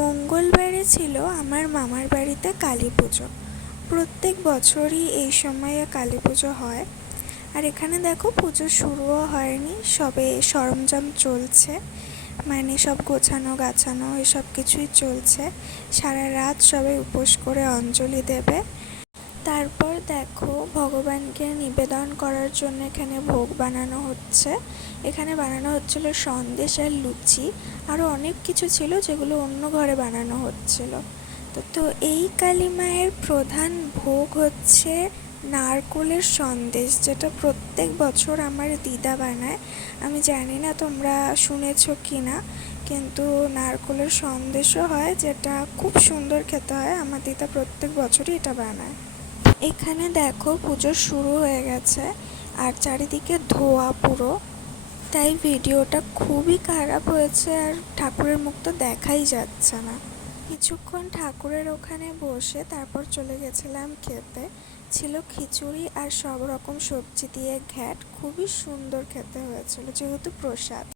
মঙ্গলবারে ছিল আমার মামার বাড়িতে কালী পুজো। প্রত্যেক বছরই এই সময়ে কালী পুজো হয়। আর এখানে দেখো পুজো শুরুও হয়নি, সবে সরঞ্জাম চলছে, মানে সব গোছানো গাছানো এসব কিছুই চলছে। সারা রাত সবাই উপোস করে অঞ্জলি দেবে। তারপর দেখো ভগবানকে নিবেদন করার জন্য এখানে ভোগ বানানো হচ্ছে। এখানে বানানো হচ্ছিল সন্দেশ আর লুচি, আরও অনেক কিছু ছিল যেগুলো অন্য ঘরে বানানো হচ্ছিল। তো এই কালী মায়ের প্রধান ভোগ হচ্ছে নারকোলের সন্দেশ, যেটা প্রত্যেক বছর আমার দিদা বানায়। আমি জানি না তোমরা শুনেছো কি না, কিন্তু নারকোলের সন্দেশও হয়, যেটা খুব সুন্দর খেতে হয়। আমার দিদা প্রত্যেক বছরই এটা বানায়। এখানে দেখো পুজো শুরু হয়ে গেছে আর চারিদিকে ধোয়া পুরো, তাই ভিডিওটা খুবই খারাপ হয়েছে আর ঠাকুরের মুখ তো দেখাই যাচ্ছে না। কিছুক্ষণ ঠাকুরের ওখানে বসে তারপর চলে গেছিলাম খেতে। ছিল খিচুড়ি আর সব রকম সবজি দিয়ে ঘ্যাট, খুবই সুন্দর খেতে হয়েছিল যেহেতু প্রসাদ।